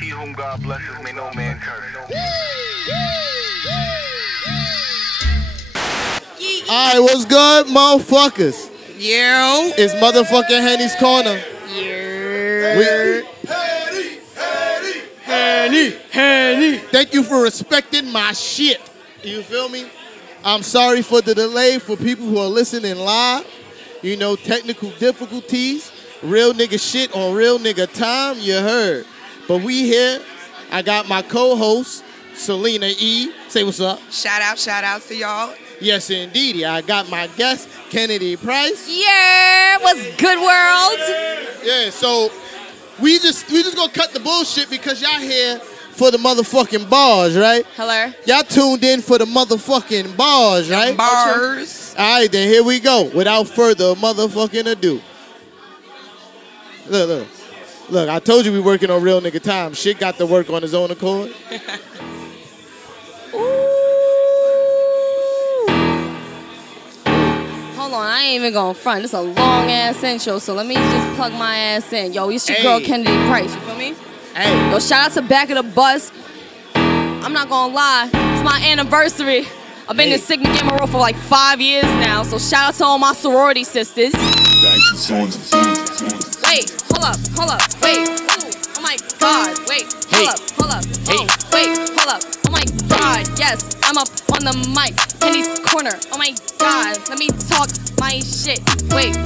He whom God blesses may no man curse. Alright, what's good, motherfuckers? Yo. It's motherfucking Henny's Corner. Yeah. Henny. Thank you for respecting my shit. You feel me? I'm sorry for the delay for people who are listening live. You know, technical difficulties. Real nigga shit on real nigga time, you heard. But we here. I got my co-host, Selena E. Say what's up. Shout out to y'all. Yes, indeed. I got my guest, Kennedy Price. Yeah, what's good, world? Yeah, so we just gonna cut the bullshit because y'all here for the motherfucking bars, right? Hello. Y'all tuned in for the motherfucking bars, right? Bars. All right, then here we go. Without further motherfucking ado. Look, I told you we working on real nigga time. Shit got to work on his own accord. Hold on, I ain't even going front. This is a long-ass intro, so let me just plug my ass in. Yo, it's your girl, Kennedy Price, you feel me? Hey. Yo, shout out to Back of the Bus. I'm not gonna lie, it's my anniversary. I've been in Sigma Gamma Rho for like 5 years now, so shout out to all my sorority sisters. Wait, hold up, wait, ooh, oh my God, wait, hold up, oh, wait, hold up, oh my God, yes, I'm up on the mic, Henny's Corner, oh my God, let me talk my shit, wait,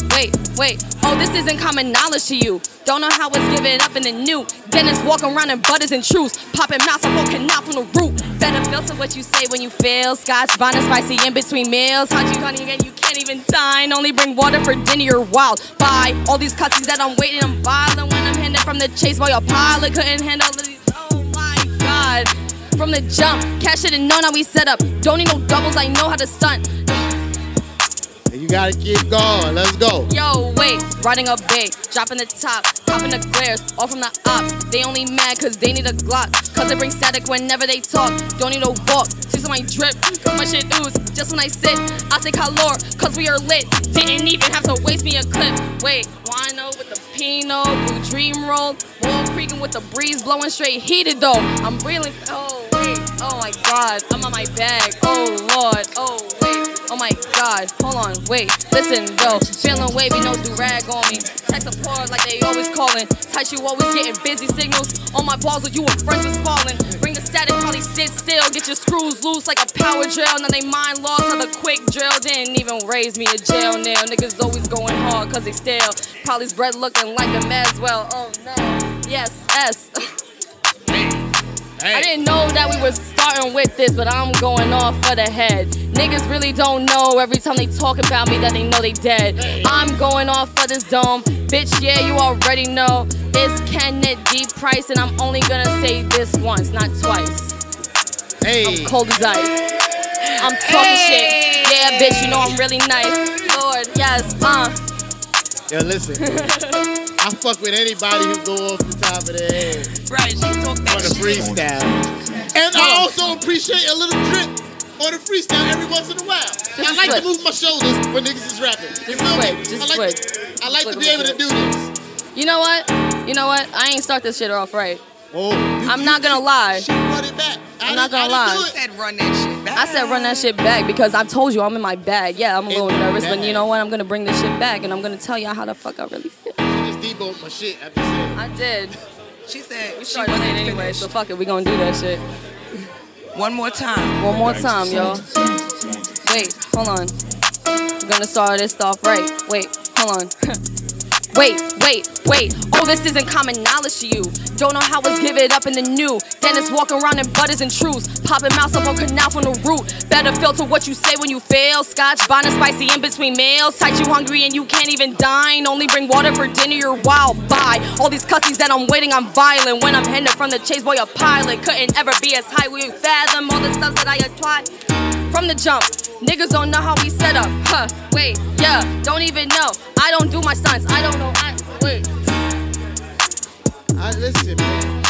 oh, this isn't common knowledge to you, don't know how it's given up in the new, Dennis walking around in butters and truths, popping mouths, I'm walking out from the root, better filter what you say when you fail, Scotch, bonnet, spicy in between meals, how'd you honey again, you can't even dine, only bring water for dinner, you're wild, bye, all these cutsies that I'm waiting, I'm violent when I'm handed from the chase, while your pilot couldn't handle these, oh my God, from the jump, cash should've known how we set up, don't need no doubles, I know how to stunt. You gotta keep going, let's go. Yo, wait, riding a bay, dropping the top, popping the glares, all from the ops. They only mad cause they need a Glock, cause they bring static whenever they talk. Don't need no walk, see some my drip, cause my shit ooze. Just when I sit, I say calor, cause we are lit. Didn't even have to waste me a clip. Wait, wino with the Pinot, blue dream roll, wall creaking with the breeze blowing straight heated though. I'm really, oh wait, oh my God, I'm on my bag, oh Lord, oh wait. Oh my God, hold on, wait, listen, though, feeling wavy, no do-rag on me. Text support like they always calling. Tight, you always getting busy signals. On my balls, with you with friends is falling. Bring the static, probably sit still. Get your screws loose like a power drill. Now they mind lost, how the quick drill didn't even raise me a jail nail. Niggas always going hard cause they stale. Probably's bread looking like a as well. Oh no, yes, S. I didn't know that we were starting with this, but I'm going off for the head. Niggas really don't know every time they talk about me that they know they dead. I'm going off for this dome. Bitch, yeah, you already know. It's Kennedy Price, and I'm only gonna say this once, not twice. I'm cold as ice. I'm talking shit. Yeah, bitch, you know I'm really nice. Lord, yes, Yo, listen. I fuck with anybody who go off the top of their head. Right, she talk that on the freestyle. And I also appreciate a little drip on the freestyle every once in a while. I like to move my shoulders when niggas is rapping. I like to be able to do this. You know what? I ain't start this shit off right. Oh, I'm not gonna lie. She run it back. I'm not gonna lie. You said run that shit back. I said run that shit back because I told you I'm in my bag. Yeah, I'm a little nervous, but you know what? I'm gonna bring this shit back and I'm gonna tell y'all how the fuck I really feel. You just deboed my shit after saying. I did. She said we started it anyway, so fuck it. We gonna do that shit. One more time. One more time, yo. Wait, hold on. We're gonna start this off right. Wait, hold on. Wait. Oh, this isn't common knowledge to you. Don't know how it's give it up in the new. Dennis walking around in butters and truths. Popping mouths up on canal from the root. Better filter what you say when you fail. Scotch, bonnet, spicy in between meals. Tight, you hungry and you can't even dine. Only bring water for dinner, you're wild. Bye. All these cussies that I'm waiting, I'm violent. When I'm headed from the chase, boy, a pilot. Couldn't ever be as high. Will you fathom all the stuff that I apply? From the jump, niggas don't know how we set up. Huh, wait, yeah, don't even know. I don't do my stunts, I don't know, wait. Listen, man.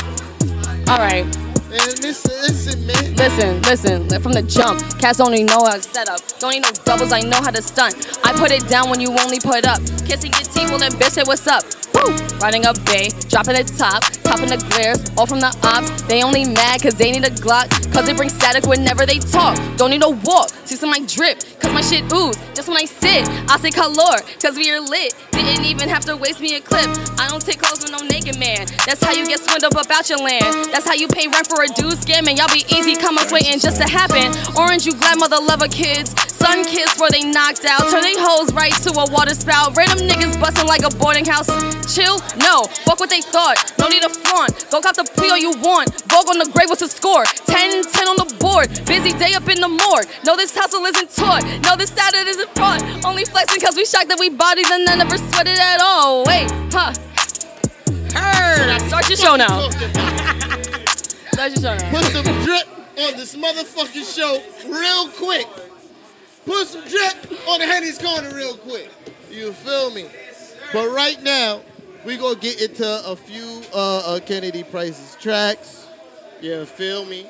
Alright. And listen, man. Listen, from the jump, cats only know how to set up. Don't need no doubles, I know how to stunt. I put it down when you only put up. Kissing your teeth, well then bitch, say what's up. Woo! Riding up bay, dropping the top, popping the glares, all from the ops. They only mad cause they need a Glock, cause they bring static whenever they talk. Don't need no walk, see some might drip, cause my shit ooze. Just when I sit, I say color, cause we are lit. Didn't even have to waste me a clip. I don't take calls with no naked man. That's how you get swindled up out your land. That's how you pay rent for a dude scamming. Y'all be easy, come us waiting just to happen. Orange, you glad mother lover kids. Sun kids before they knocked out. Turn they hoes right to a water spout. Random niggas busting like a boarding house. Chill? No. Fuck what they thought. No need to flaunt. Go cop the plea all you want. Vogue on the grave, what's the score? 10-10 on the board. Busy day up in the morgue. No, this hustle isn't taught. No, this status isn't fraud. Only flexing cause we shocked that we bodies and I never sweated at all. Wait, huh? Heard. Start your show now. Start your show now. Put some drip on this motherfucking show real quick. Put some drip on the Henny's Corner real quick. You feel me? But right now, we gonna get into a few Kennedy Price's tracks. You feel me?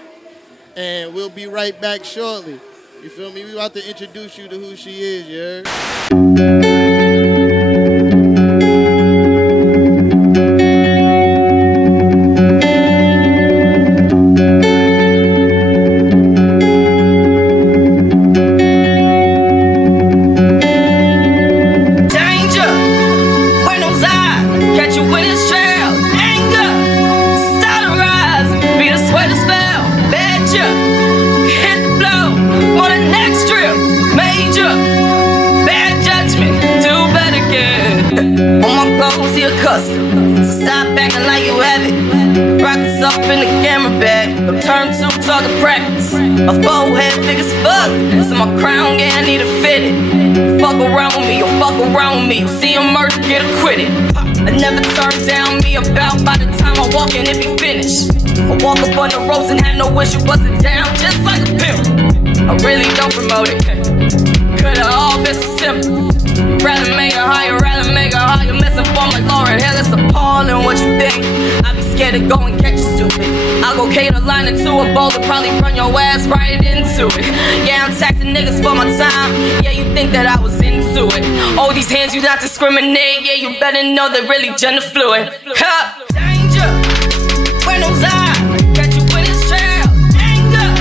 And we'll be right back shortly. You feel me? We about to introduce you to who she is, you heard? Stop acting like you have it. Rockets up in the camera bag. Turn to target practice. My forehead big as fuck, so my crown, yeah, I need to fit it. Fuck around with me, or fuck around with me. You see him murder, get acquitted. I never turn down me about by the time I walk in, it be finished. I walk up on the ropes and had no issue, bust it down just like a pimp. I really don't promote it. Could've all been so simple. Rather make it higher, misinformed like Lauren Hill. It's appalling what you think. I be scared to go and catch you stupid. I'll go cater line into a boulder, probably run your ass right into it. Yeah, I'm taxing niggas for my time. Yeah, you think that I was into it. All these hands, you not discriminate. Yeah, you better know they're really gender fluid. Ha! Danger, where no eye. Catch you with his trail. Anger,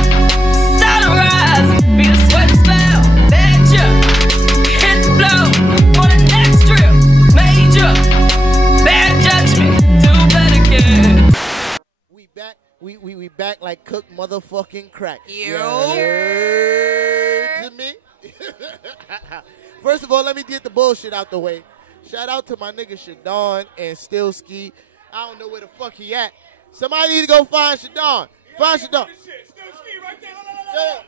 start to rise. Be the sweat spell. Badger, hit the blow. For the next drill. Major, bad judgment. Do better again. We back. We back like cooked motherfucking crack. You heard me? First of all, let me get the bullshit out the way. Shout out to my nigga Shadon and Still Ski. I don't know where the fuck he at. Somebody need to go find Shadon. Find Shadon. Yeah.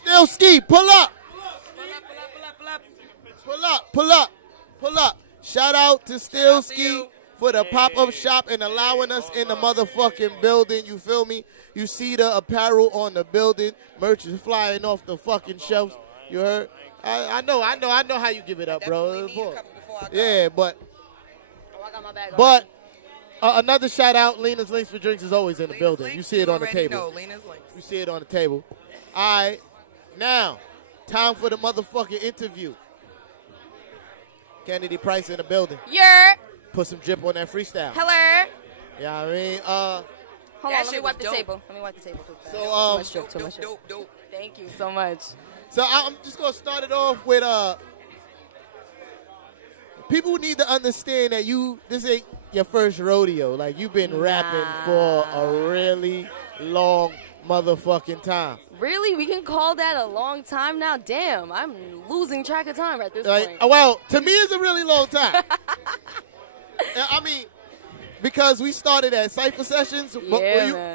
Still Ski, pull up. Pull up. Shout out to Still Ski for the pop-up shop and allowing us in the motherfucking building. You feel me? You see the apparel on the building. Merch is flying off the fucking shelves. You heard? I know how you give it up, bro. Yeah, but another shout out, Lena's Links for Drinks is always in the building. You see it on the table. You see it on the table. All right, now, time for the motherfucking interview. Kennedy Price in the building. Yeah. Put some drip on that freestyle. Hello. Yeah, I mean, hold on, let me wipe the table. So, too much drip. Dope. Thank you so much. So I'm just gonna start it off with people need to understand that this ain't your first rodeo. Like, you've been rapping for a really long motherfucking time. Really? We can call that a long time now? Damn, I'm losing track of time at this point. Well, to me, it's a really long time. I mean, because we started at Cypher Sessions, but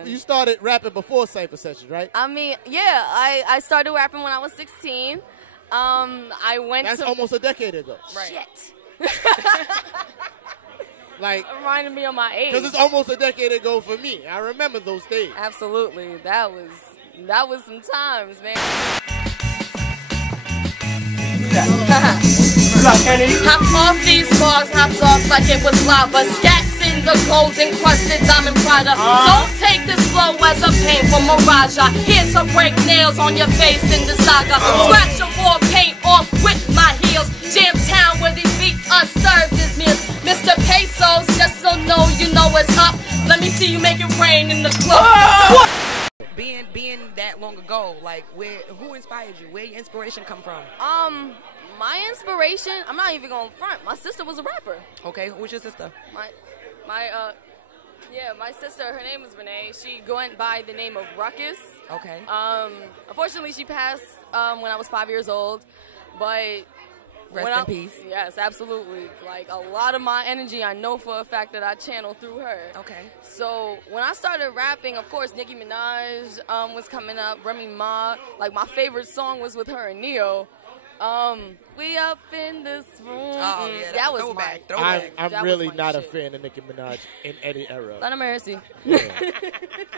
you started rapping before Cypher Sessions, right? I mean, yeah, I started rapping when I was 16. That's almost a decade ago. Right. Shit. Like, reminding me of my age. Because it's almost a decade ago for me. I remember those days. Absolutely. That was some times, man. Hopped off these cars, hopped off like it was lava. Scats in the gold encrusted diamond Prada. Don't take this flow as a painful mirage. Here to break nails on your face in the saga. Scratch your war paint off with my heels. Jam town where these beats are served as meals. Mr. Pesos, just so know you know what's up. Let me see you make it rain in the club. Being that long ago, like who inspired you? Where your inspiration come from? My inspiration, I'm not even going front. My sister was a rapper. Okay, who's your sister? My sister, her name was Renee. She went by the name of Ruckus. Okay. Unfortunately, she passed when I was 5 years old, but Rest in peace. Yes, absolutely. Like, a lot of my energy, I know for a fact that I channel through her. Okay. So, when I started rapping, of course, Nicki Minaj was coming up, Remy Ma. Like, my favorite song was with her and Neo. We up in this room. Oh, yeah, that was throwback. I'm really not a fan of Nicki Minaj in any era. Lot of mercy. Yeah.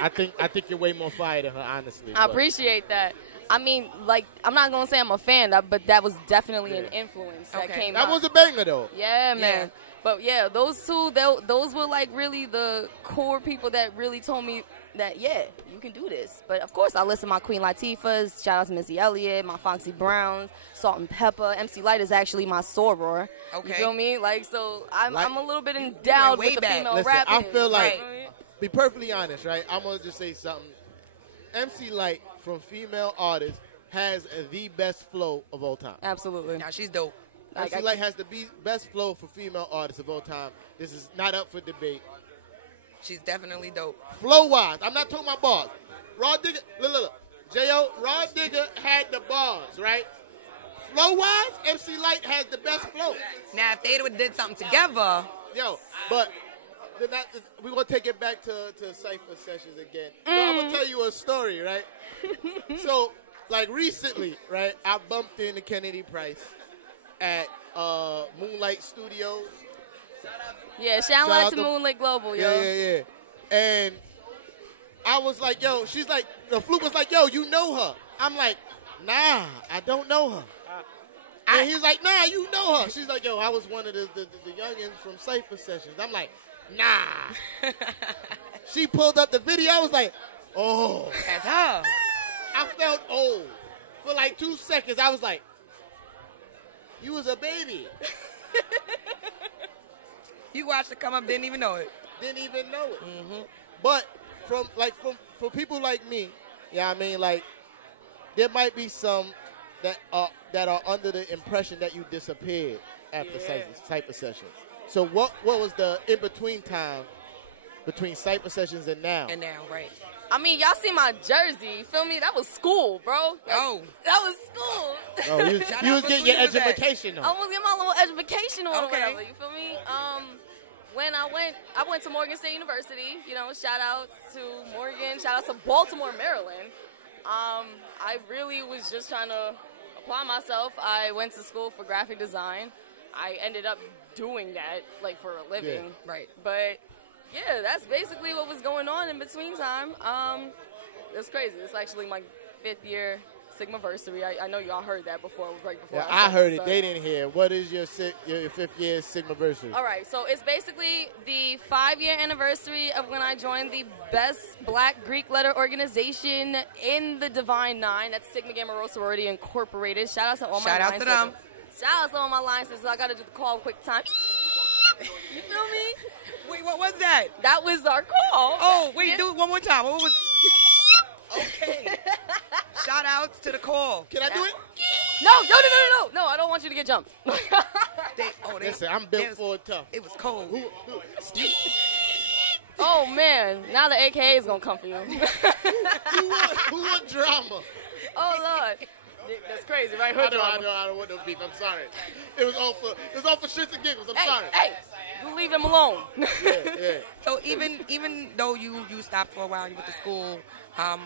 I think you're way more fire than her, honestly. I appreciate that. I mean, like, I'm not going to say I'm a fan, but that was definitely an influence that came out. That was a banger, though. Yeah, man. But, yeah, those two, those were, like, really the core people that really told me that, yeah, you can do this. But, of course, I listen to my Queen Latifahs. Shout out to Missy Elliott, my Foxy Browns, Salt and Pepper. MC Light is actually my soror. Okay. You feel me? Like, so I'm a little bit endowed with the female rapping. I feel like, be perfectly honest, right? I'm going to just say something. MC Light, from female artists, has the best flow of all time. Absolutely. Now, she's dope. MC Light has the best flow for female artists of all time. This is not up for debate. She's definitely dope. Flow-wise, I'm not talking about bars. Raw Digger, look. J.O., Raw Digger had the bars, right? Flow-wise, MC Light has the best flow. Now, if they would did something together. But we're going to take it back to Cypher Sessions again. So I'm going to tell you a story, right? So, like, recently, right, I bumped into Kennedy Price at Moonlight Studios. Yeah, shout out to Moonlight Global, yo. Yeah. And I was like, yo, she's like, the Fluke was like, yo, you know her. I'm like, nah, I don't know her. And he's like, nah, you know her. She's like, yo, I was one of the youngins from Cypher Sessions. I'm like, nah. She pulled up the video. I was like, oh. That's her. I felt old. For like 2 seconds, I was like, you was a baby. You watched it come up, didn't even know it. Didn't even know it. Mm-hmm. But for people like me, I mean, like, there might be some that are under the impression that you disappeared after Cypher Sessions. So what was the in-between time between Cypher Sessions and now? And now, right. I mean, y'all see my jersey. You feel me? That was school, bro. Like, that was school. Oh, you was getting your education on. I was getting my little education on or whatever. You feel me? When I went to Morgan State University. You know, shout out to Morgan. Shout out to Baltimore, Maryland. I really was just trying to apply myself. I went to school for graphic design. I ended up doing that, like, for a living. Yeah. Right. But yeah, that's basically what was going on in between time. It's crazy. It's actually my 5th year Sigmaversary. I know y'all heard that before, right before. Yeah, I heard it. They didn't hear. What is your 5th year Sigmaversary? All right, so it's basically the 5-year anniversary of when I joined the best Black Greek letter organization in the Divine Nine. That's Sigma Gamma Rho Sorority Incorporated. Shout out to all my Shout out to them. Shout out to all my line sisters. I got to do the call quick time. You feel me? Wait, what was that? That was our call. Oh, wait, do it one more time. What was? Okay. Shout outs to the call. Can I do it? No, I don't want you to get jumped. Listen, I'm built for it tough. It was cold. Oh, man. Now the AKA is going to come for you. Who want drama? Oh, Lord. That's crazy, right? I don't want no beef. I'm sorry. It was all for shits and giggles. I'm sorry. Hey, you leave them alone. Yeah. So even though you stopped for a while, you went to school,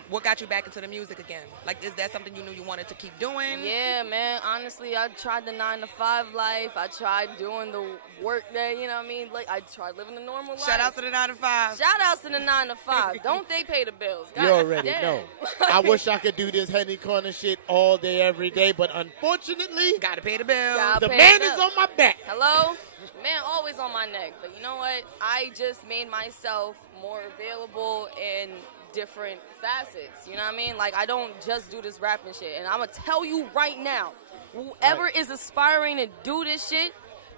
what got you back into the music again? Like, is that something you knew you wanted to keep doing? Yeah, man. Honestly, I tried the 9-to-5 life. I tried doing the work that, you know what I mean? Like, I tried living the normal life. Shout out to the 9-to-5. Shout out to the 9-to-5. Don't they pay the bills? God, you already know. I wish I could do this Henny Corner shit all day, every day, but unfortunately, gotta pay the bills. The man is on my back. Hello? Man, always on my neck. But you know what? I just made myself more available in different facets. You know what I mean? Like, I don't just do this rapping shit. And I'm going to tell you right now, whoever is aspiring to do this shit,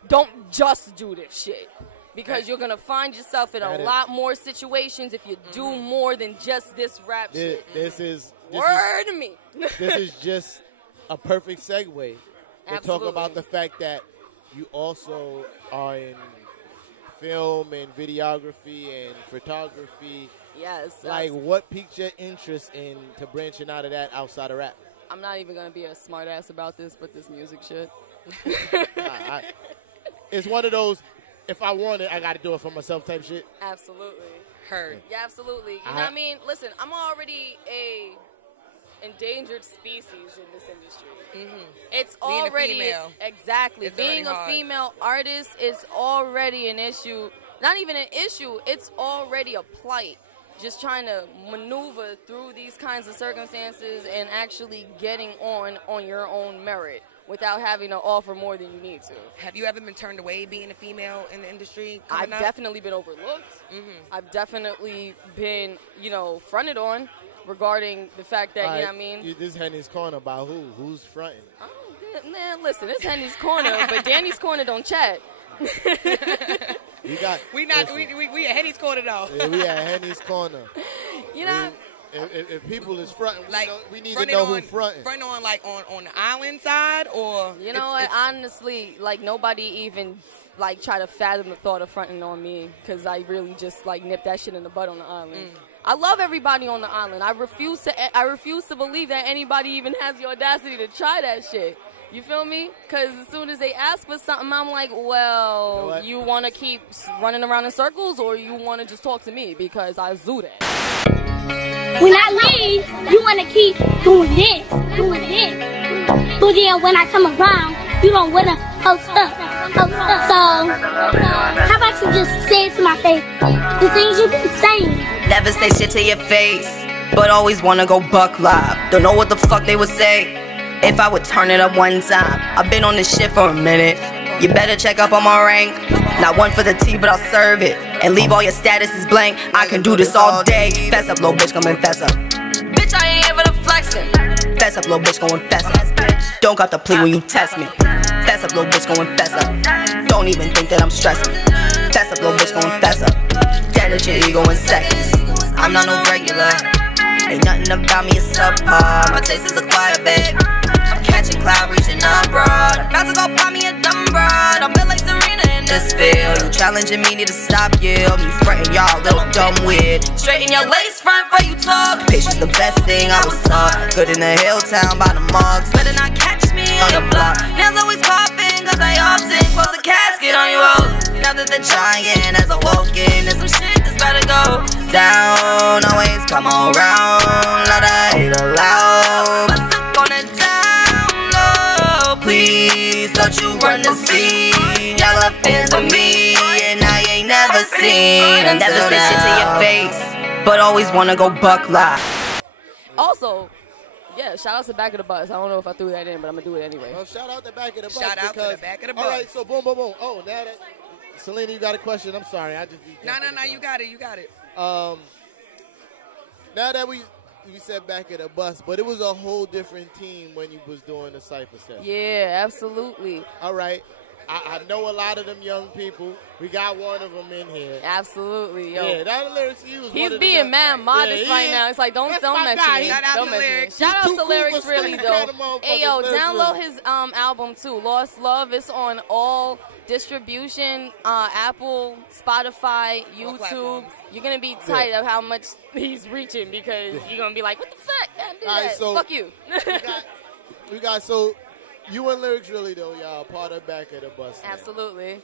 don't just do this shit. Because you're going to find yourself in a lot more situations if you do more than just this rap shit. Word to me. This is just a perfect segue to talk about the fact that you also are in film and videography and photography. Yes. Like, what piqued your interest into branching out of that outside of rap? I'm not even going to be a smart ass about this, but this music shit. It's one of those, if I want it, I got to do it for myself type shit. Absolutely. Heard. Yeah, absolutely. You know what I mean? Listen, I'm already a endangered species in this industry. It's being already a female. Exactly. It's being a hard. female artist is already an issue. Not even an issue. It's already a plight. Just trying to maneuver through these kinds of circumstances and actually getting on your own merit without having to offer more than you need to. Have you ever been turned away being a female in the industry? I've definitely been overlooked. I've definitely been, fronted on regarding the fact that, you know what I mean? This Henny's Corner by who? Who's fronting? Oh, man, listen, it's Henny's Corner, but Danny's Corner don't chat. We at Henny's Corner though. Yeah, we at Henny's Corner. You know, if people is fronting, like we need to know who's fronting. Fronting on like on the island side, or you know what? Honestly, like nobody even like try to fathom the thought of fronting on me because I really just like nip that shit in the bud on the island. I love everybody on the island. I refuse to believe that anybody even has the audacity to try that shit. You feel me? Because as soon as they ask for something, I'm like, well, you want to keep running around in circles or you want to just talk to me because I zoo that. When I leave, you want to keep doing this. But then when I come around, you don't want to post up. So, how about you just say it to my face? The things you've been saying. Never say shit to your face, but always wanna go buck live. Don't know what the fuck they would say if I would turn it up one time. I've been on this shit for a minute. You better check up on my rank. Not one for the tea, but I'll serve it and leave all your statuses blank. I can do this all day. Fess up, little bitch, come and fess up. Bitch, I ain't here for the flexing. Fess up, little bitch, go and fess up. Don't got the plea when you test me. Fess up, little bitch, go and fess up. Don't even think that I'm stressing. Fess up, little bitch, go and fess up. Dead at your ego in seconds. I'm not no regular. Ain't nothing about me a subpar. My taste is acquired, babe. I'm catching cloud, reaching abroad. About to go buy me a dumb broad. I'm built like Serena in this field. You challenging me, need to stop, yeah. Me fretting y'all, little dumb weird. Straighten your lace front before you talk. Patience the best thing I was taught. Good in the hill town by the marks. Better not catch me on the block. Nails always popping, cause I often close a casket on you all. Now that the giant has awoken, there's some shit that's better go down. Always come around, let her hate aloud. But stick on it down low, please. Don't you run the scene. Y'all are fans of me, and I ain't never seen. And never say shit to your face, but always wanna go buck live. Also, yeah, shout out to the back of the bus. I don't know if I threw that in, but I'm going to do it anyway. Well, shout out the back of the bus. Shout out to the back of the bus. All right, so boom, boom, boom. Oh, now that Selena, you got a question? I'm sorry, I just No, you got it. Now that we said back at the bus, but it was a whole different team when you was doing the cypher session. Yeah, absolutely. All right. I know a lot of them young people. We got one of them in here. Absolutely, yo. Yeah, that lyrics he was. He's being mad modest right now. It's like don't mention me. Shout out Don't to mention me. Lyrics. Shout out He's to too Lyrics, cool really for though. that motherfucker. Hey yo, Lyrics download really. his album too. Lost Love. It's on all distribution, Apple, Spotify, YouTube. platforms. You're gonna be tight of how much he's reaching because you're gonna be like, what the fuck? I did All right, that. so Fuck you. we got so you and Lyrics really though, y'all part of back at the bus. now. Absolutely.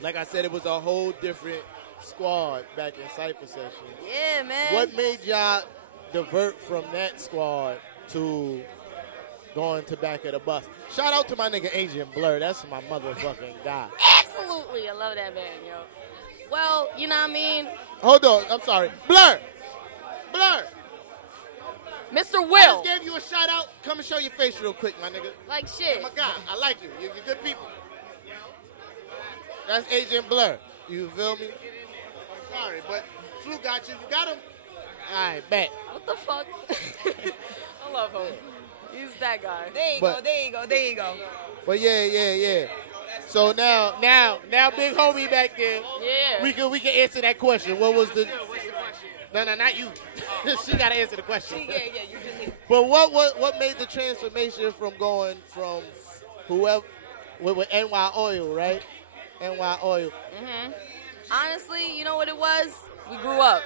Like I said, it was a whole different squad back in cypher session. Yeah, man. What made y'all divert from that squad to going to back of the bus? Shout out to my nigga Agent Blur. That's my motherfucking guy. Absolutely. I love that man, yo. Well, you know what I mean? Hold on. I'm sorry. Blur. Mr. I Will. just gave you a shout out. Come and show your face real quick, my nigga. Like shit. Oh my God. I like you. You're good people. That's Agent Blur. You feel me? I'm sorry, but Flu got you. You got him? All right, bet. What the fuck? I love him. He's that guy. There you go. There you go. But yeah. So now, big homie back there. Yeah. We can answer that question. What was the? No, not you. She got to answer the question. Yeah, you just. But what made the transformation from going from whoever with NY Oil, right? NY Oil. Honestly, you know what it was? We grew up.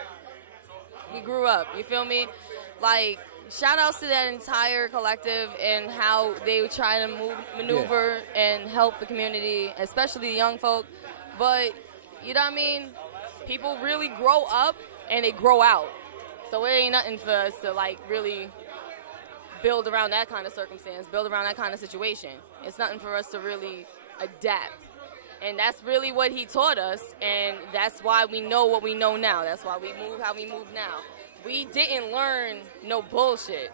You feel me? Like, shout outs to that entire collective and how they try to maneuver and help the community, especially the young folk. But, you know what I mean? People really grow up and they grow out. So it ain't nothing for us to, like, really build around that kind of circumstance, build around that kind of situation. It's nothing for us to really adapt. And that's really what he taught us, and that's why we know what we know now. That's why we move how we move now. We didn't learn no bullshit.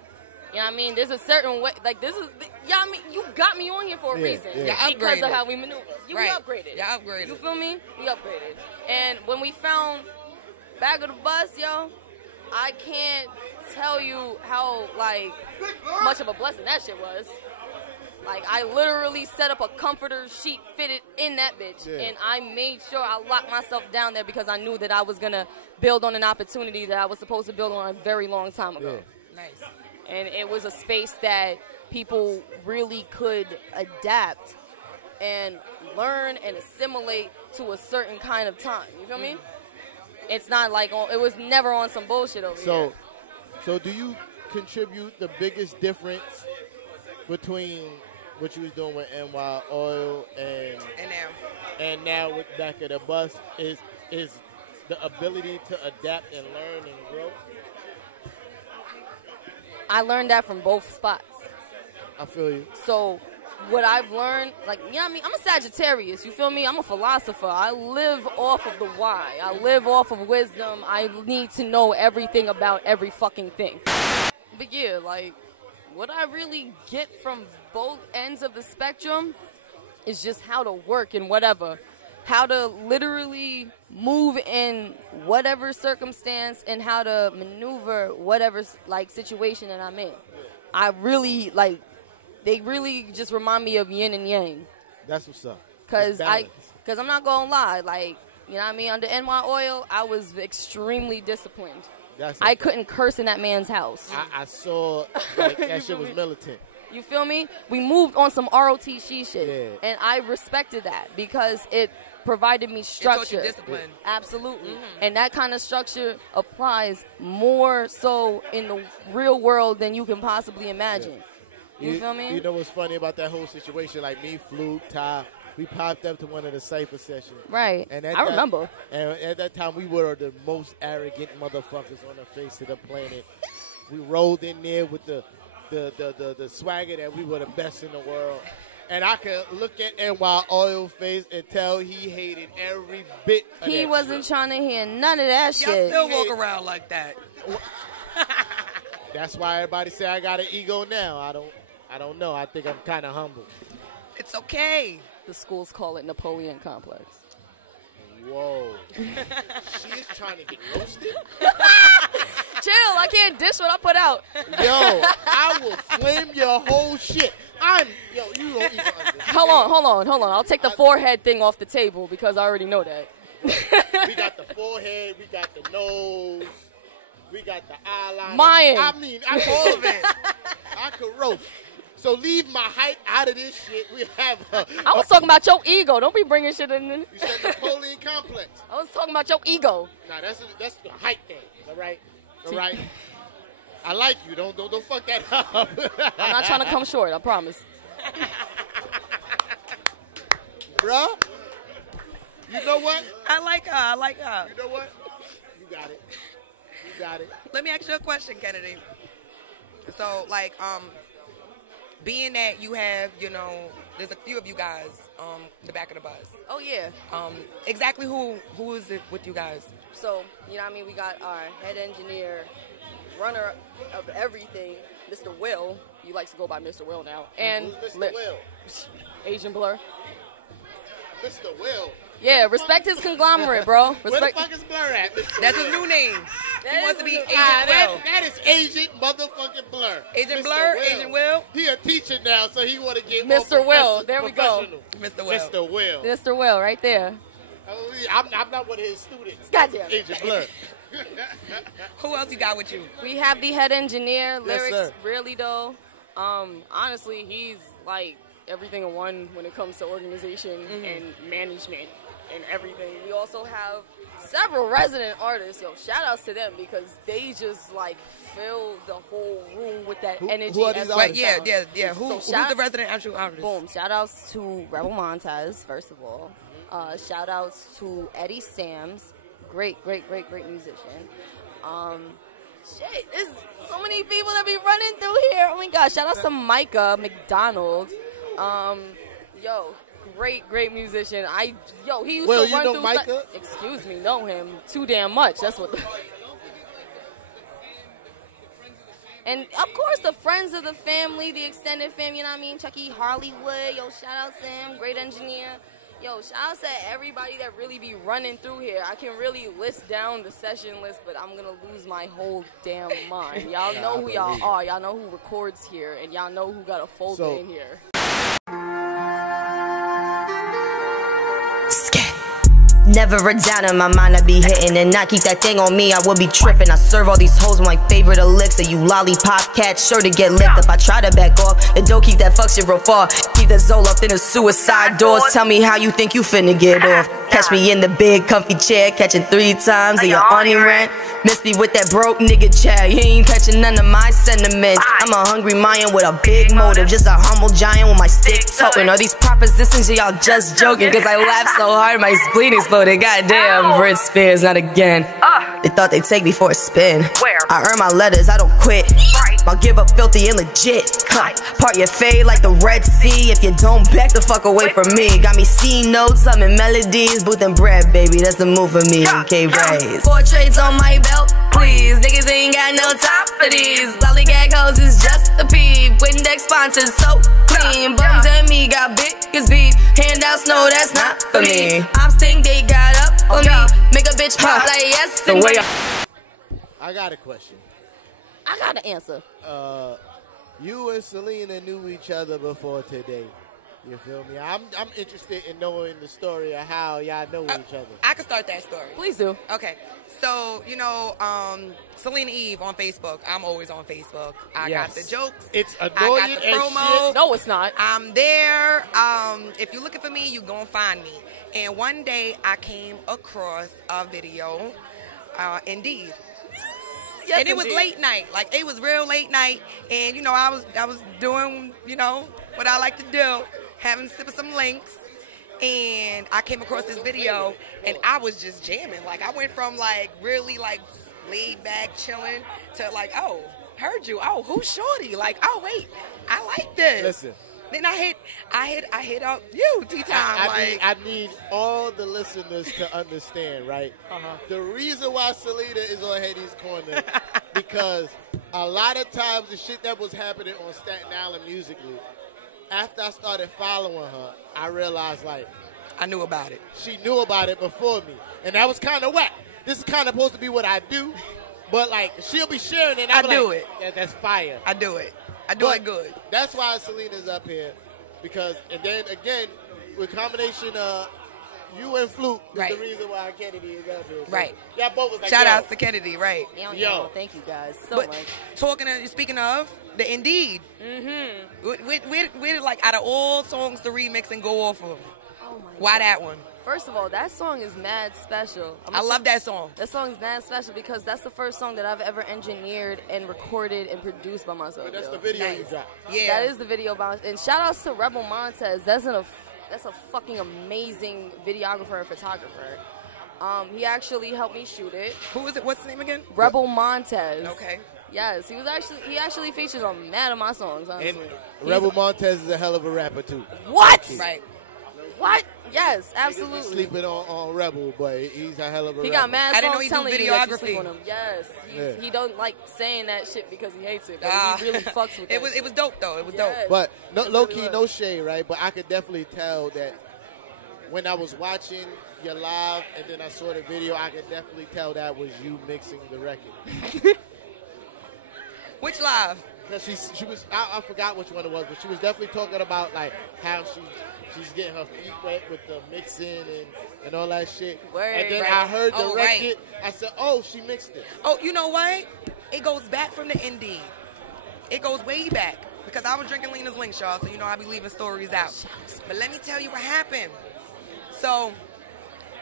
You know what I mean? There's a certain way, like this is, I mean, you got me on here for a reason. Yeah. Because of how we maneuver. We upgraded. Yeah, upgraded. You feel me? We upgraded. And when we found Back of the Bus, yo, I can't tell you how, like, much of a blessing that shit was. Like, I literally set up a comforter sheet fitted in that bitch, and I made sure I locked myself down there because I knew that I was going to build on an opportunity that I was supposed to build on a very long time ago. Nice. And it was a space that people really could adapt and learn and assimilate to a certain kind of time. You feel me? It's not like, it was never on some bullshit over here. So do you contribute the biggest difference between what you was doing with NY Oil and now with Back of the Bus is the ability to adapt and learn and grow? I learned that from both spots. I feel you. So what I've learned, like, you know what I mean? I'm a Sagittarius, you feel me? I'm a philosopher. I live off of the why. I live off of wisdom. I need to know everything about every fucking thing. But yeah, like, what I really get from both ends of the spectrum is just how to work in whatever. How to literally move in whatever circumstance and how to maneuver whatever, like, situation that I'm in. I really, like, they really just remind me of yin and yang. That's what's up. Because I'm not going to lie. Like, you know what I mean? Under NY Oil, I was extremely disciplined. I couldn't curse in that man's house. I saw, like, that shit was militant. You feel me? We moved on some ROTC shit. Yeah. And I respected that because it provided me structure. It taught you discipline. Absolutely. And that kind of structure applies more so in the real world than you can possibly imagine. You feel me? You know what's funny about that whole situation? Like me, Fluke, Ty, we popped up to one of the cypher sessions. Right. And I remember. And at that time, we were the most arrogant motherfuckers on the face of the planet. We rolled in there with the swagger that we were the best in the world. And I could look at NY Oil face and tell he hated every bit of He that wasn't shit. trying to hear none of that Y'all shit. still walk around like that. That's why everybody say I got an ego now. I don't know. I think I'm kind of humble. It's okay. The schools call it Napoleon Complex. Whoa. She is trying to get roasted? Chill, I can't dish what I put out. Yo, I will flame your whole shit. You don't even understand. Hold on. I'll take the forehead thing off the table because I already know that. We got the forehead, we got the nose, we got the eyeliner. Mine. I mean, all of it. I could roast. So leave my height out of this shit. We have I was talking about your ego. Don't be bringing shit in. You said Napoleon Complex. I was talking about your ego. Nah, that's the height thing. All right? All right? I like you. Don't fuck that up. I'm not trying to come short, I promise. Bruh, you know what? I like her. You know what? You got it. Let me ask you a question, Kennedy. So, like, being that you have, you know, there's a few of you guys, the Back of the Bus. Oh, yeah. Exactly who is it with you guys? So, you know what I mean? We got our head engineer, runner of everything, Mr. Will. He likes to go by Mr. Will now. And Who's Mr. Will? Agent Blur. Mr. Will. Yeah, respect his conglomerate, bro. Where the Respect. fuck is Blur at? That's his new name. He wants to be Agent Will. That is Agent motherfucking Blur. Agent Mr. Blur, Will. Agent Will. He a teacher now, so he want to get Mr. Will. There we go. Mr. Will. Mr. Will. Mr. Will, right there. I'm not one of his students. Goddamn. Agent Blur. Who else you got with you? We have the head engineer. Yes, Lyrics, sir. really though. Honestly, he's like everything in one when it comes to organization and management and everything. We also have several resident artists. Yo, shout outs to them because they just like fill the whole room with that energy. who are these as artists? well. Yeah. Who's the resident actual artist? Boom. Shout outs to Rebel Montez, first of all. Shout outs to Eddie Sams. Great musician. Shit, there's so many people that be running through here. Oh my gosh. Shout outs to Micah McDonald. Yo, great musician. He used to run through. Micah? Excuse me, know him too damn much. That's what. And of course, the friends of the family, the extended family. You know what I mean? Chucky Harleywood. Yo, shout out to him. Great engineer. Yo, shout out to everybody that really be running through here. I can really list down the session list, but I'm going to lose my whole damn mind. Y'all know who y'all are. Y'all know who records here, and y'all know who got a folder in here. Never a doubt in my mind I be hitting and not keep that thing on me, I will be tripping. I serve all these hoes with my favorite elixir. You lollipop cats sure to get licked up. I try to back off, and don't keep that fuck shit real far. Keep that Zoloft in the suicide doors. Tell me how you think you finna get off. Catch me in the big comfy chair, catching 3 times of your auntie rent. Miss me with that broke nigga chat. He ain't catching none of my sentiments. I'm a hungry Mayan with a big motive, just a humble giant with my stick toting. Are these propositions y'all just joking? Cause I laughed so hard my spleen exploded. Goddamn, Brit Spears, not again. They thought they'd take me for a spin. I earn my letters, I don't quit. I'll give up filthy and legit. Part your fade like the Red Sea. If you don't back the fuck away from me. Got me C notes, humming melodies. Booth and bread, baby, that's the move for me. K-Rays. 4 trades on my belt, please. Niggas ain't got no time for these. Lollygag hoes is just a peep. Windex sponsors so clean. Bums and me got big as beef. Handouts, no, that's not for me. Ops think they got up on me. Make a bitch pop like yes. The way I got a question. I got an answer. You and Selena knew each other before today. You feel me? I'm interested in knowing the story of how y'all know each other. I can start that story. Please do. Okay. So, Selena Eve on Facebook. I'm always on Facebook. I got the jokes. It's I annoying got the as promo. shit. No, it's not. I'm there. If you're looking for me, you're going to find me. And one day I came across a video, Indeed. Yes, and it was indeed. late night. Like, it was real late night. And, I was doing, what I like to do, having a sip of some links. And I came across this video, and I was just jamming. Like, I went from, really, laid back, chilling, to, oh, heard you. Oh, who's Shorty? Like, oh, wait, I like this. Listen. Then I hit up you, T-Time. I need all the listeners to understand, right? The reason why Selena is on Henny's Corner, because a lot of times the shit that was happening on Staten Island musically, after I started following her, I realized, I knew about it. She knew about it before me. And that was kind of whack. This is kind of supposed to be what I do, but, she'll be sharing it. And I do it. Yeah, that's fire. I do it. I do it good. That's why Selena's up here, because, and then again, with combination of you and Fluke is the reason why Kennedy is up here. So right. Y'all both was like, shout outs to Kennedy, right. Yo. Thank you guys so much. Speaking of, the Indeed. Where out of all songs to remix and go off of, why that one? First of all, that song is mad special. I love that song. That song is mad special because that's the first song that I've ever engineered and recorded and produced by myself. But that's the video you dropped. Yeah. That is the video. And shout outs to Rebel Montez. That's a fucking amazing videographer and photographer. He actually helped me shoot it. Who is it? What's his name again? Rebel Montez. Okay. Yes, he actually features on mad of my songs, honestly. And Rebel Montez is a hell of a rapper, too. What? Right. What? Yes, absolutely. He's sleeping on Rebel, but he's a hell of a rapper. He got mad I didn't songs know telling he do you that you videography. sleep on him. Yes. He don't like saying that shit because he hates it, but he really fucks with it. It was dope, though. It was dope. But low-key, no shade, right? But I could definitely tell that when I was watching your live and then I saw the video, I could definitely tell that was you mixing the record. Which live? Because she was, I forgot which one it was, but she was definitely talking about like how she's getting her feet wet with the mixing and all that shit. Word, and then right. I heard the record. Right. I said, oh, she mixed it. Oh, you know what? It goes back from the indie. It goes way back. Because I was drinking Lena's Links, y'all, so you know I be leaving stories out. But let me tell you what happened. So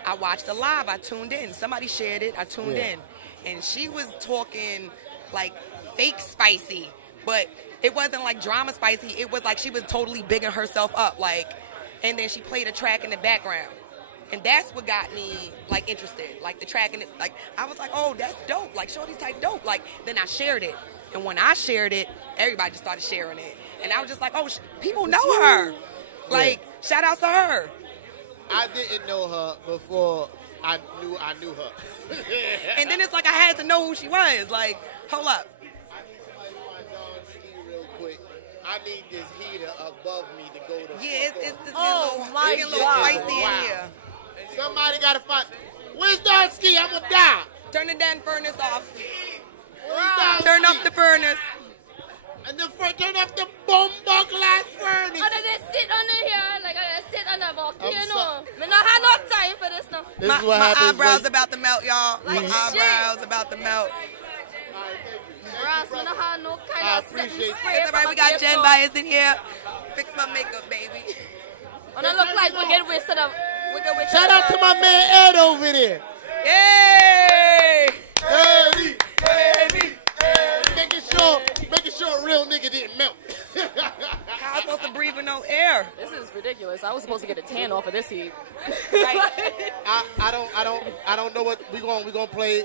I watched the live. I tuned in. Somebody shared it. I tuned in. And she was talking like fake spicy. But it wasn't like drama spicy. It was like she was totally bigging herself up. Like, and then she played a track in the background. And that's what got me, like, interested. Like, the track, and like, I was like, oh, that's dope. Like, Shorty's type dope. Like, then I shared it. And when I shared it, everybody just started sharing it. And I was just like, oh, people know her. Like, shout out to her. I didn't know her before I knew her. And then it's like I had to know who she was. Like, hold up. I need somebody to find Don Ski real quick. I need this heater above me to go to. Yeah, it's my getting a little spicy in here. Somebody got to find. Where's Don Ski? I'm going to die. Turn the damn furnace off. Turn up the furnace. And then turn off the bomba glass furnace. And they sit under here, like I sit on the volcano. I don't have no time for this now. This is what happens. My eyebrows about to melt, y'all. Like my shit. eyebrows about to melt. Brass, I don't have no kind I of setting appreciate spray. It's all right, we got Jen Bias in here. Fix my makeup, baby. And I look like wicked witch to the wicked witch. Shout out to my man Ed over there. Yay! Henny, Henny, making sure a real nigga didn't melt. How am I supposed to breathe with no air? This is ridiculous. I was supposed to get a tan off of this heat. Right. I don't know what we gonna play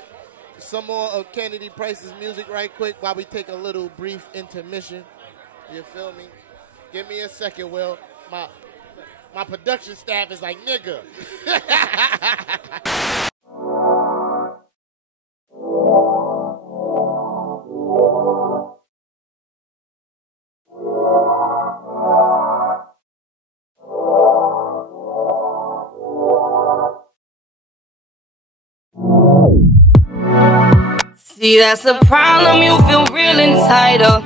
some more of Kennedy Price's music right quick while we take a little brief intermission. You feel me? Give me a second, Will. My production staff is like, nigga. See, that's the problem, you feel real entitled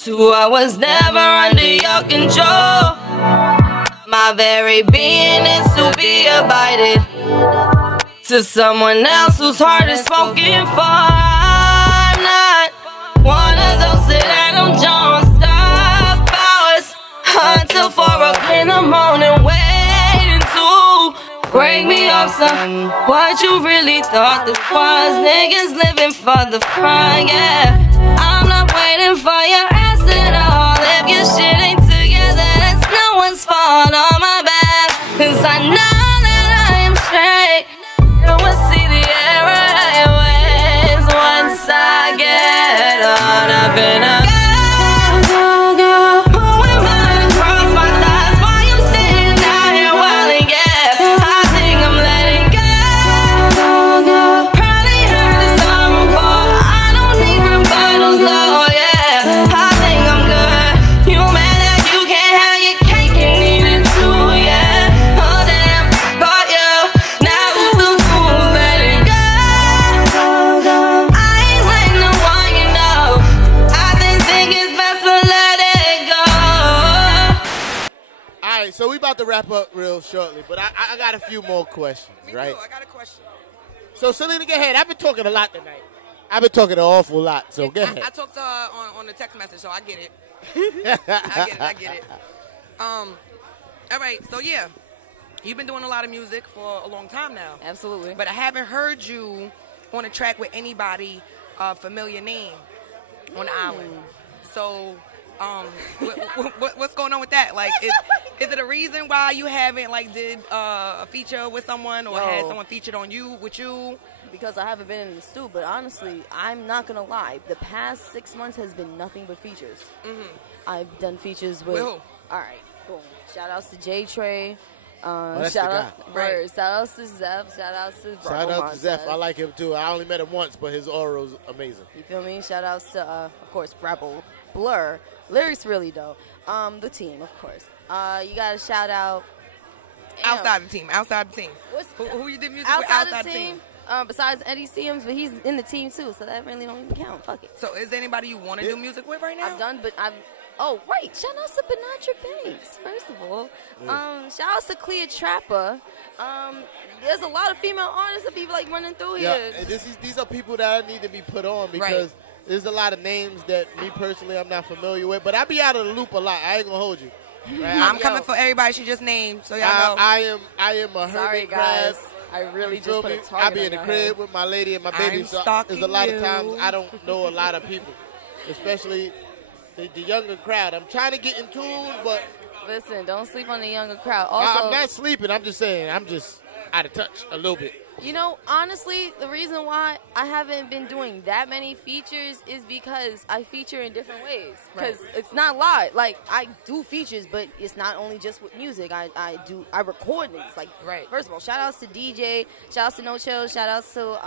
to what was never under your control. My very being is to be abided to someone else whose heart is spoken for. I'm not one of those that Adam Jones stop hours until 4 o'clock in the morning waiting to break me off some what you really thought this was. Niggas living for the front, yeah. I'm not waiting for your ass at all. If your shit ain't together, that's no one's fault on my back. Cause I know that I am straight. You will see the error I ways once I get on up in a So we about to wrap up real shortly, but I got a few more questions, right? I got a question. So Selena, go ahead. I've been talking a lot tonight. I've been talking an awful lot, so go ahead. I talked to her on the text message, so I get it. I get it. All right, so yeah, you've been doing a lot of music for a long time now. Absolutely. But I haven't heard you on a track with anybody familiar name on the island. So what's going on with that? Like, is it a reason why you haven't like did a feature with someone or had someone featured on you with you? Because I haven't been in the stew, but honestly, I'm not gonna lie. The past 6 months has been nothing but features. I've done features with. Who? All right, boom. Shout outs to J Trey. That's shout the out, guy. Shout outs to Zeph. Shout outs to Shout out to Zeph. I like him too. I only met him once, but his aura's amazing. You feel me? Shout outs to, of course, Rebel, Blur. Lyrics really though. The team, of course. You got to shout out Outside the team. Outside the team. Who you did music with outside the team? Besides Eddie Sims, but he's in the team too, so that really don't even count. Fuck it. So is there anybody you want to do music with right now? I've done, but oh, right. Shout out to Benatra Banks, first of all. Shout out to Cleopatra. There's a lot of female artists that be like running through here. And these are people that need to be put on because there's a lot of names that me personally I'm not familiar with. But I be out of the loop a lot. I ain't gonna hold you. Right? I'm coming for everybody she just named, so y'all know. I am a Sorry, hermit crab. guys. I really just put a target I be in the on crib your with my lady and my baby. I'm So stalking there's a lot of you. times I don't know a lot of people, especially the younger crowd. I'm trying to get in tune, but Listen, don't sleep on the younger crowd. Also, I'm not sleeping. I'm just saying. I'm just out of touch a little bit. You know, honestly, the reason why I haven't been doing that many features is because I feature in different ways. Because it's not live. Like, I do features, but it's not only just with music. I record things. Like, first of all, shout outs to DJ, shout outs to No Chill, shout outs to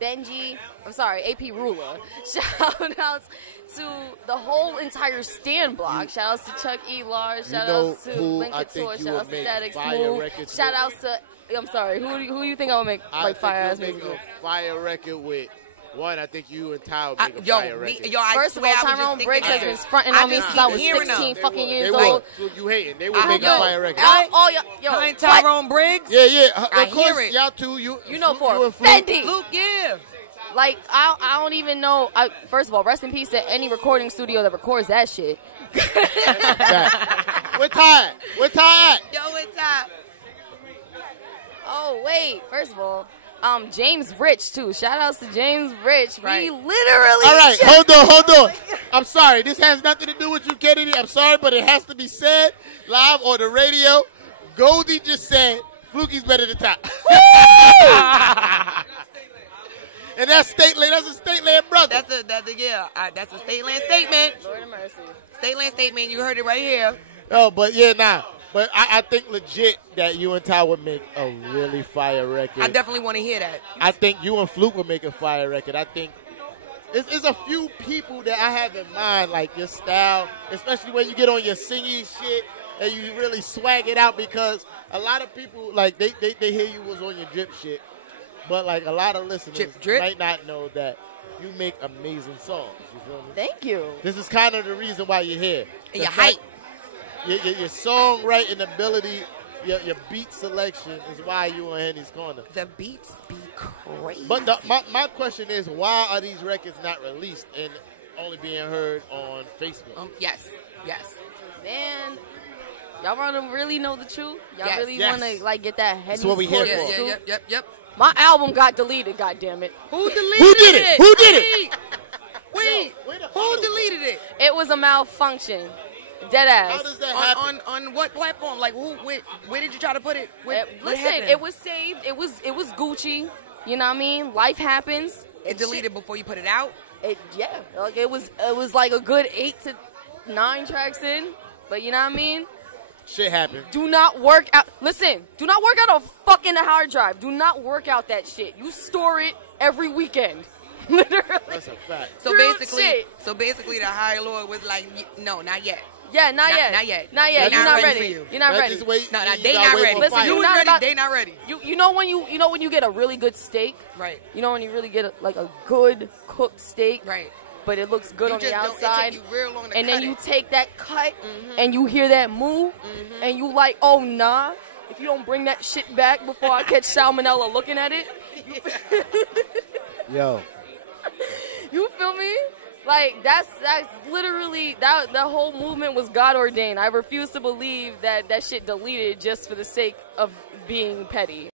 Benji. I'm sorry, AP Ruler. Shout outs to the whole entire stand block. Shout outs to Chuck E. Large. Shout outs to Link Couture. Shout outs to Static Smooth. Shout outs to I'm sorry. Who do you think I would make like fire ass music with? Fire record with one. I think you and Ty would make a fire record. First of all, Tyrone Briggs has been fronting on me since I was 16 fucking years old. You hating? They would make a fire record. Yo, Tyrone Briggs. Yeah. I hear it. Y'all two. You know for Fendi. Luke, yeah. Like I don't even know. First of all, rest in peace to any recording studio that records that shit. We're tired. We're tired. Yo, we're tired. Oh, wait. First of all, James Rich, too. Shout outs to James Rich. Right. We literally... All right, hold on. I'm sorry. This has nothing to do with you, Kennedy. I'm sorry, but it has to be said live on the radio. Goldie just said, Flukey's better than Top. And that's state land. That's a state land brother. That's a state land statement. Lord have mercy. State land statement. You heard it right here. Oh, but yeah, nah. But I think legit that you and Ty would make a really fire record. I definitely want to hear that. I think you and Fluke would make a fire record. I think it's a few people that I have in mind, like your style, especially when you get on your singing shit and you really swag it out, because a lot of people, like, they hear you was on your drip shit. But, like, a lot of listeners might not know that you make amazing songs. You feel me? Thank you. This is kind of the reason why you're here. And your hype. Your songwriting ability, your beat selection is why you on Henny's Corner. The beats be crazy. But my question is, why are these records not released and only being heard on Facebook? Yes. Man, y'all want to really know the truth? Y'all really Yes. want to like get that Henny's That's what we here Corner for. scoop? Yep. My album got deleted, goddammit. Who deleted Who did it? Who did it? Wait, who deleted it? It was a malfunction. Dead ass. How does that happen? On what platform? Like, where did you try to put it? What Listen, happened? it was saved. It was Gucci. You know what I mean? Life happens. It deleted before you put it out? Like it was like a good 8 to 9 tracks in. But you know what I mean? Shit happened. Do not work out. Listen, do not work out a fucking hard drive. Do not work out that shit. You store it every weekend. Literally. That's a fact. So basically, the higher lord was like, no, not yet. Yeah, not yet. Not yet. You're not ready ready. for you. You're not ready. Just wait. No, You they gotta not wait ready. for Listen, fire. You you're was not ready. about- They not ready. You know when you get a really good steak? Right. You know when you really get a good cooked steak? Right. But it looks good You on the just don't- it take outside. you real long to And then cut you it. take that cut and you hear that move and you like, oh nah. If you don't bring that shit back before I catch salmonella looking at it, Yo. you feel me? Like that's literally that whole movement was God ordained. I refuse to believe that shit deleted just for the sake of being petty.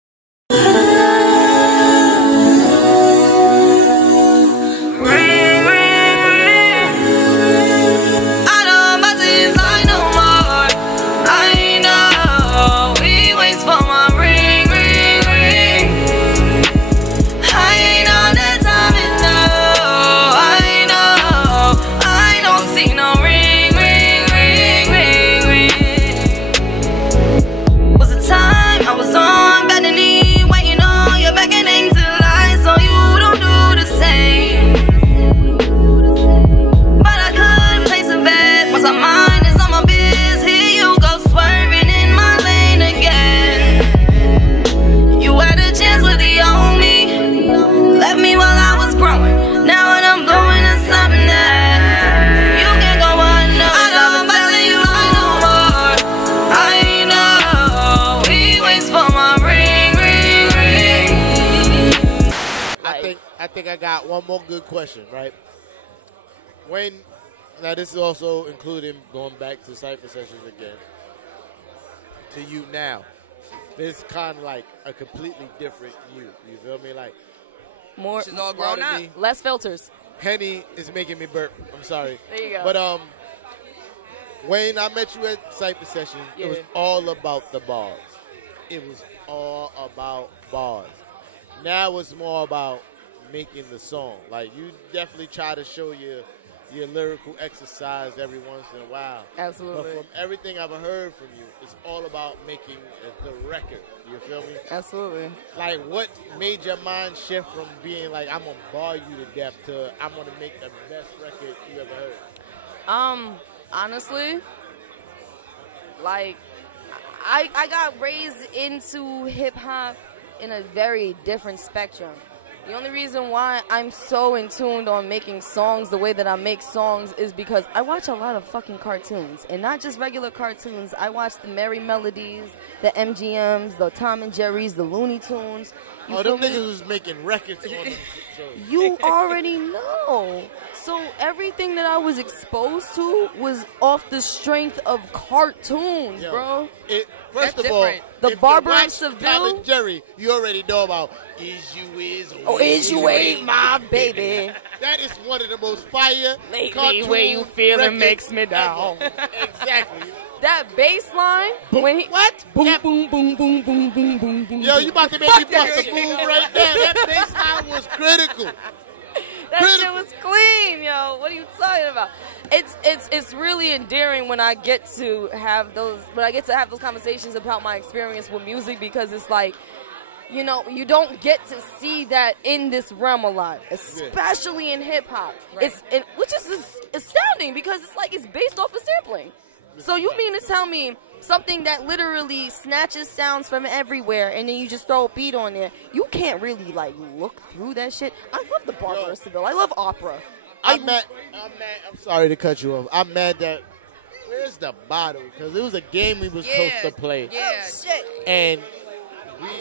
I was on, bending think I got one more good question, right? Now this is also including going back to Cypher Sessions again. To you now, this kind of like a completely different you. You feel me? Like More, She's all grown up. less filters. Henny is making me burp. I'm sorry. There you go. But when I met you at Cypher Sessions, it was all about the bars. It was all about bars. Now it's more about making the song. Like, you definitely try to show your lyrical exercise every once in a while. Absolutely. But from everything I've heard from you, it's all about making the record. You feel me? Absolutely. Like, what made your mind shift from being like, I'm going to bar you to death to I'm going to make the best record you ever heard? Honestly, like, I got raised into hip-hop in a very different spectrum. The only reason why I'm so in tuned on making songs the way that I make songs is because I watch a lot of fucking cartoons. And not just regular cartoons. I watch the Merry Melodies, the MGMs, the Tom and Jerry's, the Looney Tunes. You them feel me? niggas was making records on them shows. You already know. So everything that I was exposed to was off the strength of cartoons, Yo, bro. First That's of all, different. The if Barber you and watch Seville- Tom and Jerry, you already know about Is You Is Oh, is you ain't my baby. That is one of the most fire Lately, cartoon where you feel it records makes me down. ever. Exactly. That bass line, when he What? boom, That- boom, boom, boom, boom, boom, boom, boom. Yo, you about to make me Fuck bust that a move right there. That bass line was critical. That shit was clean, yo. What are you talking about? It's really endearing when I get to have those conversations about my experience with music, because it's like, you know, you don't get to see that in this realm a lot, especially in hip hop. Right. Which is astounding, because it's like it's based off of sampling. So you mean to tell me something that literally snatches sounds from everywhere and then you just throw a beat on there, you can't really like look through that shit? I love the Barber and Seville. I love opera. I'm mad. I'm sorry to cut you off. I'm mad that where's the bottle? Because it was a game we was supposed to play. Yeah. Shit. And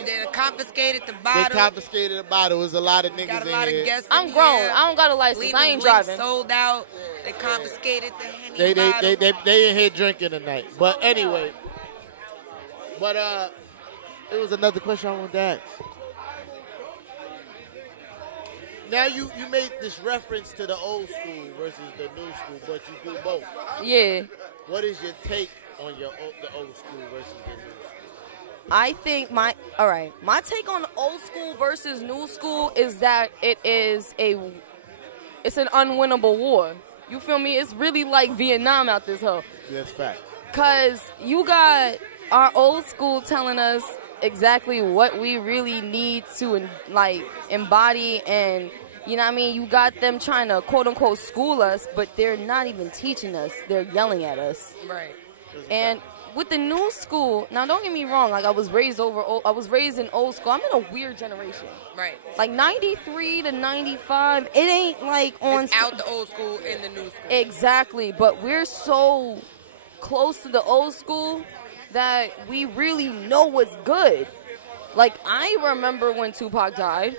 They confiscated the they bottle. confiscated the bottle. It was a lot of niggas Got a in lot here. of guests. I'm in grown. here. I don't got a license. Leaving I ain't drinks driving. Sold out. They confiscated the Henny They bottle. in here drinking tonight. But anyway, it was another question I wanted to ask. Now you made this reference to the old school versus the new school, but you do both. Yeah. What is your take on the old school versus the new school? I think my take on old school versus new school is that it's an unwinnable war. You feel me? It's really like Vietnam out this hoe. That's fact. Cause you got our old school telling us exactly what we really need to embody, and you know what I mean? You got them trying to quote unquote school us, but they're not even teaching us. They're yelling at us. Right. And with the new school, now don't get me wrong, like I was raised in old school. I'm in a weird generation. Right. Like 93 to 95, it ain't like on It's out the old school in the new school. Exactly, but we're so close to the old school that we really know what's good. Like, I remember when Tupac died.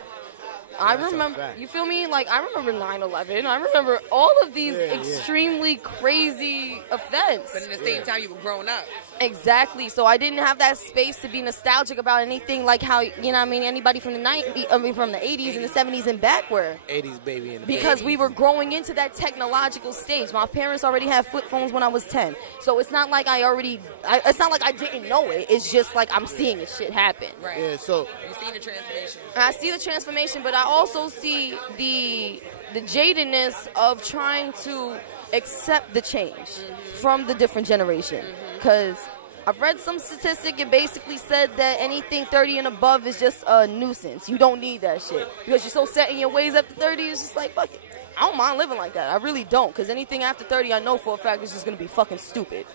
I remember, you feel me? Like, I remember 9/11. I remember all of these extremely crazy events. But at the same time, you were growing up. Exactly. So I didn't have that space to be nostalgic about anything like how, you know what I mean, anybody from the from the 80s and the 70s and back were. 80s baby. Because we were growing into that technological stage. My parents already had flip phones when I was 10. So it's not like it's not like I didn't know it. It's just like I'm seeing this shit happen. Right. Yeah, so You seen the transformation. I see the transformation, but I also see the jadedness of trying to accept the change from the different generation. Because I've read some statistic, it basically said that anything 30 and above is just a nuisance. You don't need that shit. Because you're so set in your ways after 30, it's just like, fuck it. I don't mind living like that. I really don't. Because anything after 30, I know for a fact is just going to be fucking stupid.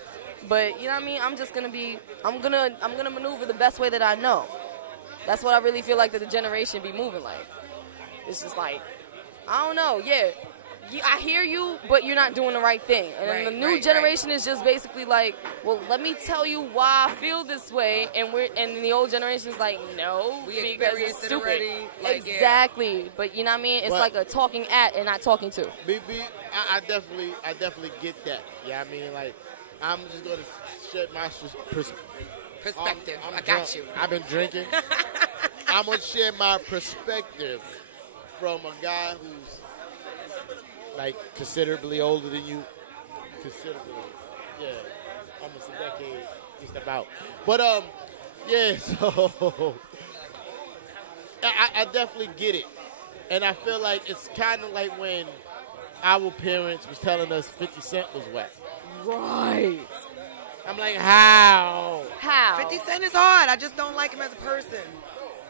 But, you know what I mean? I'm just going to be, I'm gonna maneuver the best way that I know. That's what I really feel like that the generation be moving like. It's just like, I don't know, yeah. I hear you, but you're not doing the right thing. And the new generation is just basically like, well, let me tell you why I feel this way, and the old generation is like, no, because it's stupid. Already. Like, exactly, but you know what I mean? It's like a talking at and not talking to. BB, I definitely get that. Yeah, I mean, like, I'm just gonna shed my perspective. I got drunk. you. I've been drinking. I'm gonna share my perspective from a guy who's like considerably older than you. Considerably, yeah, almost a decade, just about. But yeah. So I definitely get it, and I feel like it's kind of like when our parents was telling us 50 Cent was whack. Right. I'm like, how? 50 Cent is hard. I just don't like him as a person.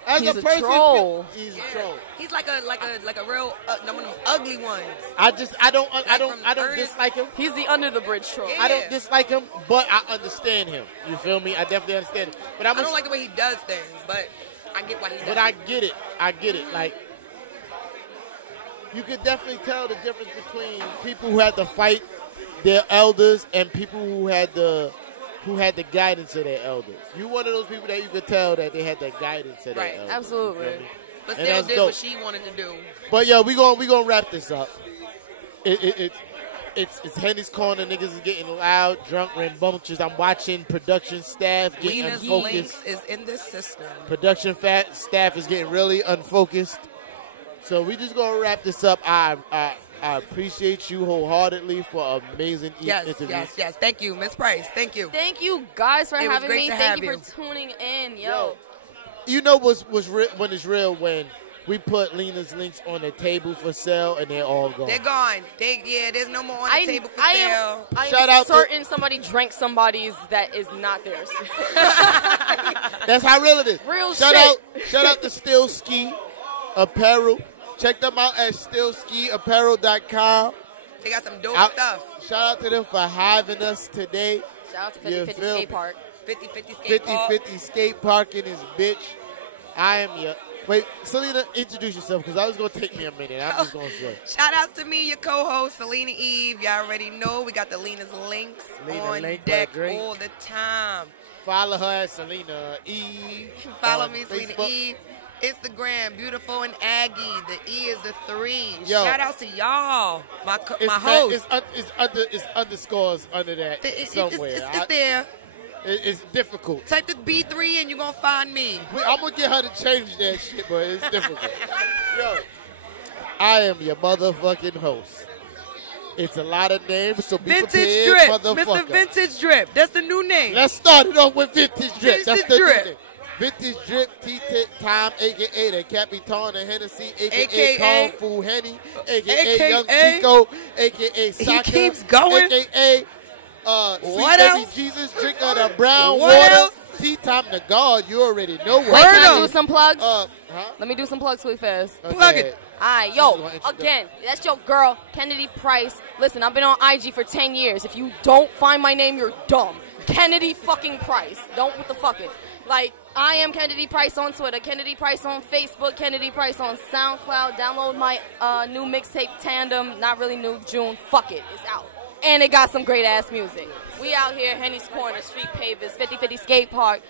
As he's a person, troll. He's a troll. He's like a real one of them ugly ones. I don't dislike him. He's the under the bridge troll. Yeah. I don't dislike him, but I understand him. You feel me? I definitely understand him. But I don't like the way he does things, but I get why he does. But I get it. I get it. Like, you could definitely tell the difference between people who had to fight their elders and people who had the guidance of their elders. You one of those people that you could tell that they had the guidance of their elders. Absolutely. But still did what she wanted to do. But yo, we gonna wrap this up. It's Henny's Corner. Niggas is getting loud, drunk, rambunctious. I'm watching production staff getting unfocused. Is in this system. Production staff is getting really unfocused. So we just gonna wrap this up. I appreciate you wholeheartedly for an amazing interview. Yes. Thank you, Miss Price. Thank you. Thank you guys for having me. Thank you for tuning in, yo. You know what's real, when it's real when we put Lena's links on the table for sale and they're all gone. They're gone. There's no more on the table for sale. Shout out certain somebody drank somebody's that is not theirs. That's how real it is. Real shout shit. Shout out to Still Ski Apparel. Check them out at stillskiapparel.com. They got some dope stuff. Shout out to them for having us today. Shout out to 5050 Skate Park. 5050 Skate Park in this bitch. I am your... Wait, Selena, introduce yourself because I was going to take me a minute. I'm just going to say. Shout out to me, your co-host, Selena Eve. Y'all already know we got the Lena's links on deck all the time. Follow her at Selena Eve. Follow me, Selena Eve. Instagram, beautiful and Aggie. The E is the 3. Yo, shout out to y'all, my host. It's underscores under that somewhere. It's there. It's difficult. Type the B3 and you're going to find me. I'm going to get her to change that shit, but it's difficult. Yo, I am your motherfucking host. It's a lot of names, so be prepared, Drip, motherfucker. Mr. Vintage Drip. That's the new name. Let's start it off with Vintage Drip. That's the Drip. new name. Vintage Drip, T-Time, a.k.a. the Capitan and Hennessy, a.k.a. Kung Fu Henny, a.k.a. Young Chico, a.k.a. Saka, he keeps going. a.k.a. Sweet what Baby else? Jesus, drink of the brown what water. Else? T-Time the God, you already know what. Wait, can I do some plugs? Huh? Let me do some plugs quick fast. Okay. Plug it. All right, yo, again, that's your girl, Kennedy Price. Listen, I've been on IG for 10 years. If you don't find my name, you're dumb. Kennedy fucking Price. Don't what the fucking. Like, I am Kennedy Price on Twitter, Kennedy Price on Facebook, Kennedy Price on SoundCloud. Download my new mixtape, Tandem. Not really new, June. Fuck it. It's out. And it got some great-ass music. We out here, Henny's Corner, Street Pavers, 5050 Skate Park.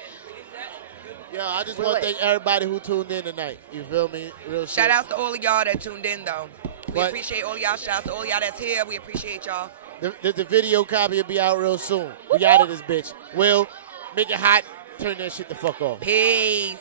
Yeah, I just want to thank everybody who tuned in tonight. You feel me? Real shit. Shout out to all of y'all that tuned in, though. We appreciate all y'all. Shout out to all y'all that's here. We appreciate y'all. The video copy will be out real soon. We out of this bitch. Will, make it hot. Turn that shit the fuck off. Peace.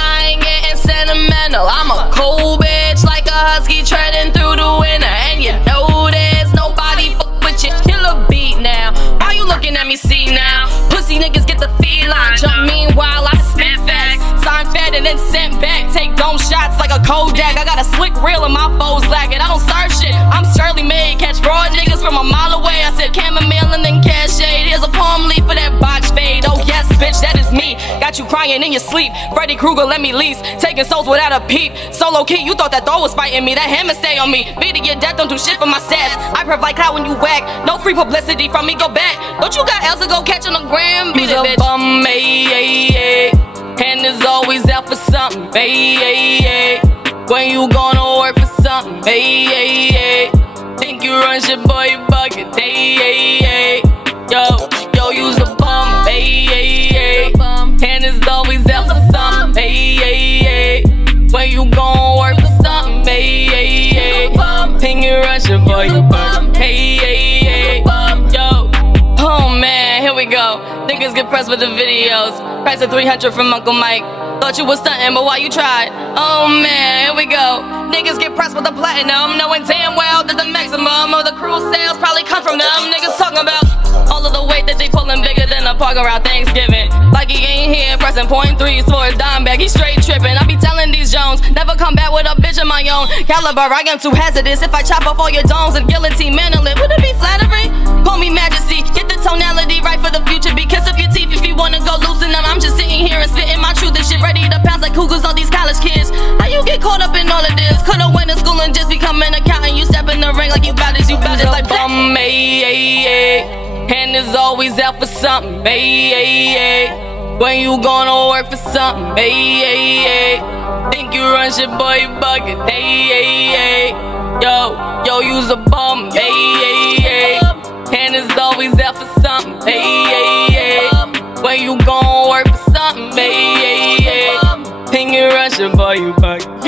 I ain't getting sentimental. I'm a cold bitch like a husky treading through the winter. And you know there's nobody fuck with your killer beat now. Why you looking at me, see now? Pussy niggas get the feline jump. Meanwhile, I spit facts. Sign fed and then sent back. Take dome shots like a Kodak. I got a slick reel and my foes lacking. I don't serve shit. I'm Shirley Made. Catch fraud niggas from a mile away. I said chamomile and then cachet. Here's a palm leaf for that botch fade. Oh yes, bitch, that is me. Got you crying in your sleep. Freddy Krueger, let me lease. Taking souls without a peep. Solo key, you thought that Thor was fighting me. That hammer stay on me. Beat to your death, don't do shit for my stats. I provide clout when you whack. No free publicity from me, go back. Don't you got else to go catch on the gram? Beat it, bitch. Bum, and is always out for something, when you gonna work for something, think you run shit, boy, you bugging, yo, use a bum, and is always out for something, when you gonna work for something, think you run shit, boy, you bugging, yo. Oh man, here we go. Niggas get pressed with the videos. Price of 300 from Uncle Mike. Thought you was stunting, but why you tried? Oh man, here we go. Niggas get pressed with the platinum, knowing damn well that the maximum of the cruise sales probably come from them. Niggas talking about all of the weight that they pulling bigger than a park around Thanksgiving. Like he ain't here pressing .3s for his dime bag. He straight tripping. I be telling these Jones, never come back with a bitch of my own caliber. I am too hazardous. If I chop off all your domes and guillotine mantle it, would it be flattering? Call me Majesty. Get the tonality right for the future. Be kiss up your teeth if you wanna go loosen them. I'm just sitting here and spitting my truth and shit, ready to pounce like cougars on these college kids. How you get caught up in all of this? Could've went to school and just become an accountant. You step in the ring like you bout it like bum, and is always out for something, when you gonna work for something, think you run shit, boy, you bugging, yo, use a bum, and is always out for something, when you gonna work for something, think you run shit, boy, you bugging,